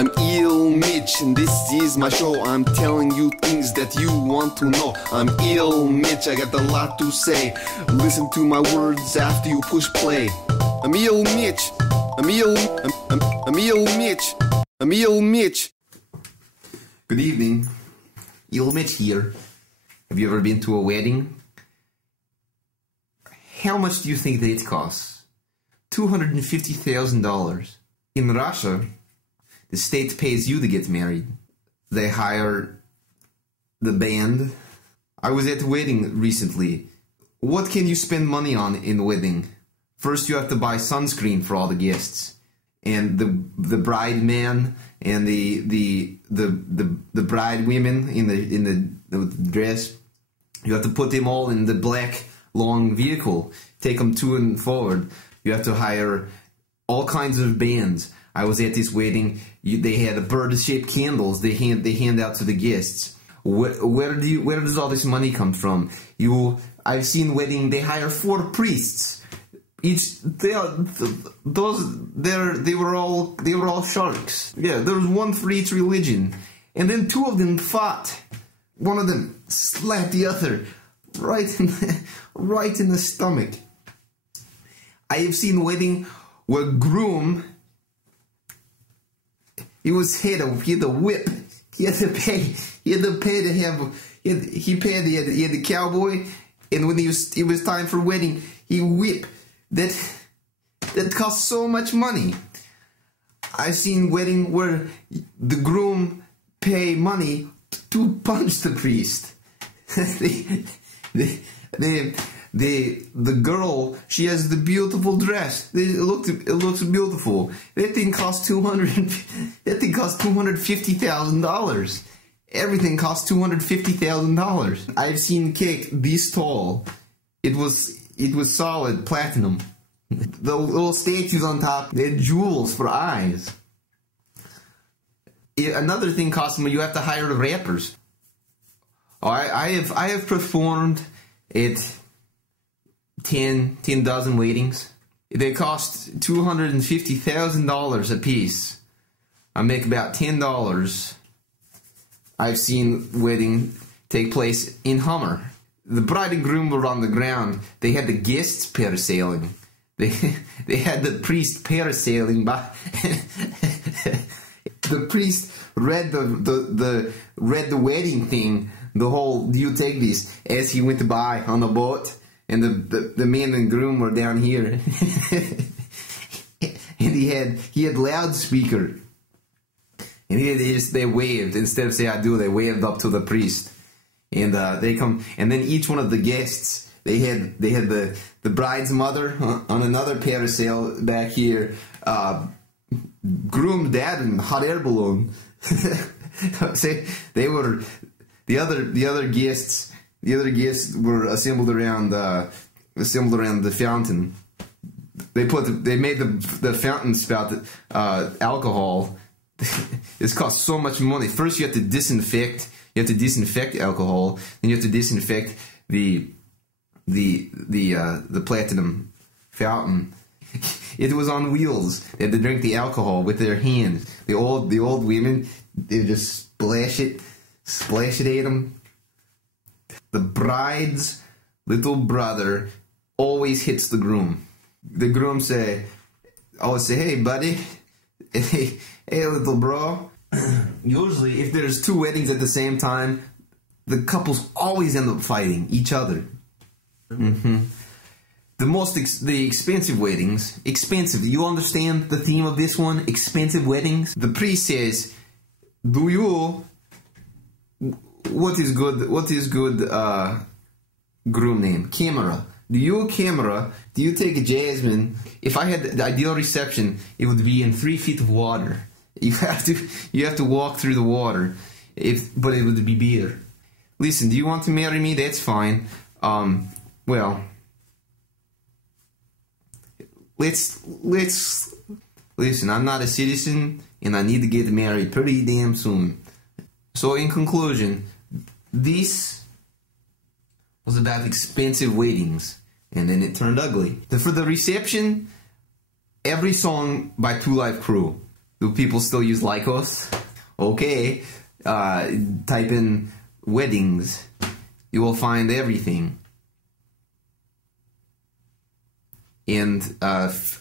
I'm ill Mitch and this is my show. I'm telling you things that you want to know. I'm ill Mitch, I got a lot to say. Listen to my words after you push play. I'm ill Mitch. I'm ill Mitch. I'm ill Mitch. Good evening. Ill Mitch here. Have you ever been to a wedding? How much do you think that it costs? $250,000. In Russia, the state pays you to get married. They hire the band. I was at a wedding recently. What can you spend money on in the wedding? First, you have to buy sunscreen for all the guests, and the bride man and the bride women in the dress. You have to put them all in the black long vehicle, take them to and forward. You have to hire all kinds of bands. I was at this wedding. They had bird-shaped candles. They hand out to the guests. Where does all this money come from? I've seen wedding. They hire 4 priests. They were all sharks. Yeah, there was one for each religion, and then 2 of them fought. One of them slapped the other right in the stomach. I have seen a wedding where groom. He had a whip. He had to pay to have. He had the cowboy, and when it was time for wedding, he whipped. That cost so much money. I've seen wedding where the groom pay money to punch the priest. The girl, she has the beautiful dress. It looks beautiful. That thing costs $250,000. Everything costs $250,000. I've seen cake this tall. It was solid platinum. The little statues on top, they had jewels for eyes. Another thing costs money. You have to hire the rappers. I have performed at 10 dozen weddings. They cost $250,000 a piece. I make about $10. I've seen wedding take place in Hummer. The bride and groom were on the ground. They had the guests parasailing. They had the priest parasailing by. The priest read the wedding thing. The whole, do you take this, as he went by on the boat, and the man and groom were down here, and he had loudspeaker, and they waved instead of say I do. They waved up to the priest, and they come, and then each one of the guests, they had the bride's mother on another parasail back here, groom dad in hot air balloon. Say they were. The other guests were assembled around the fountain. They made the fountain spout alcohol. It's cost so much money. First you have to disinfect. You have to disinfect alcohol. Then you have to disinfect the platinum fountain. It was on wheels. They had to drink the alcohol with their hands. The old women, they just splash it at him. The bride's little brother always hits the groom. The groom always say, hey buddy, hey little bro. Usually if there's 2 weddings at the same time, the couples always end up fighting each other. The expensive weddings, expensive. You understand the theme of this one? Expensive weddings. The priest says, what is good groom name? Camera. Do you take a Jasmine? If I had the ideal reception, it would be in 3 feet of water. You have to walk through the water. But it would be beer. Listen, do you want to marry me? That's fine. Well, let's listen. I'm not a citizen, and I need to get married pretty damn soon. So in conclusion, this was about expensive weddings, and then it turned ugly. For the reception, every song by 2 Live Crew. Do people still use Lycos? Okay. Type in weddings. You will find everything. And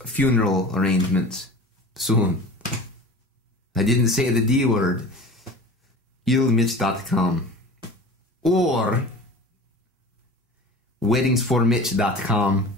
funeral arrangements soon. I didn't say the D word. illmitch.com or weddingsformitch.com